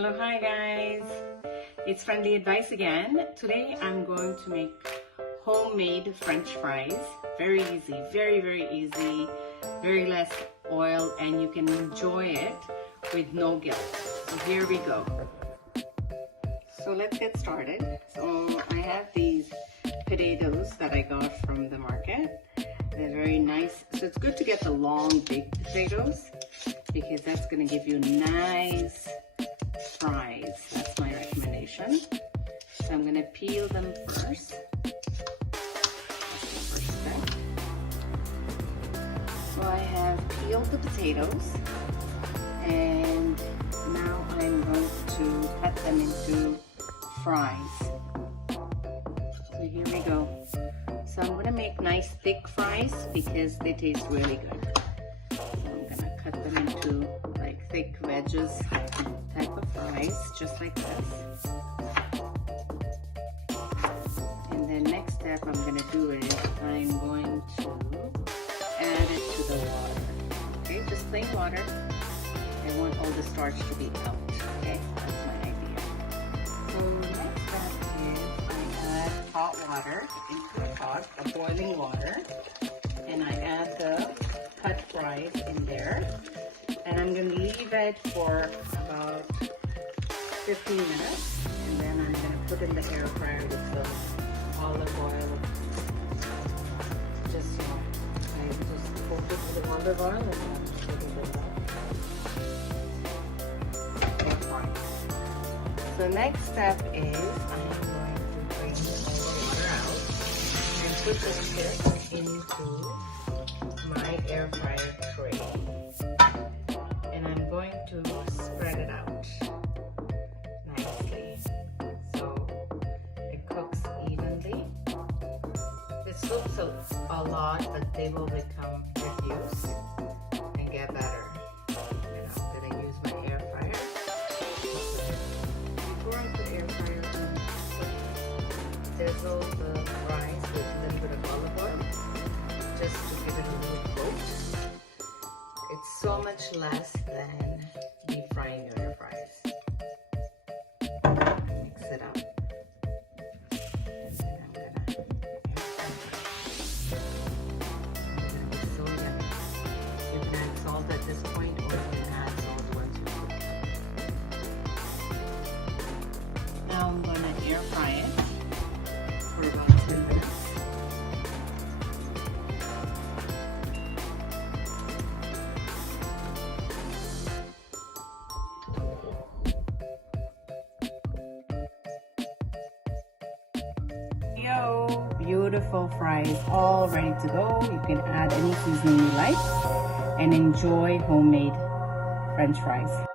Hello, hi guys. It's Friendly Advice again. Today I'm going to make homemade French fries. Very easy, very easy, very less oil, and you can enjoy it with no guilt. So here we go. So let's get started. So I have these potatoes that I got from the market. They're very nice. So it's good to get the long, big potatoes because that's going to give you nice fries. That's my recommendation. So I'm going to peel them first. That's the first step. So I have peeled the potatoes and now I'm going to cut them into fries. So here we go. So I'm going to make nice thick fries because they taste really good. So I'm going to cut them into like thick wedges type of fries, just like this. And then next step I'm going to do is I'm going to add it to the water. Okay, just plain water. I want all the starch to be out. Okay, that's my idea. So next step is I add hot water into a pot, a boiling water, and I add the cut fries in there. And I'm going to leave it for about 15 minutes, and then I'm going to put in the air fryer with some olive oil. Just, I just coat it with olive oil and then put it in the air fryer. So next step is I'm going to bring all the water out and put the chips into my air fryer tray. And I'm going to spread it out nicely so it cooks evenly. This looks a lot, but they will become diffuse and get better. And I'm going to use my air fryer. Before I put air fryer on, sizzle the fries with a little bit of olive oil just to give it a little coat. It's so much less than deep frying your air fries. Mix it up. And then I'm gonna air fry. It's gonna be so yummy. You can add salt at this point, or you can add salt once you cook. Now I'm gonna air fry it for about 10 minutes. Beautiful fries all ready to go. You can add any seasoning you like and enjoy homemade French fries.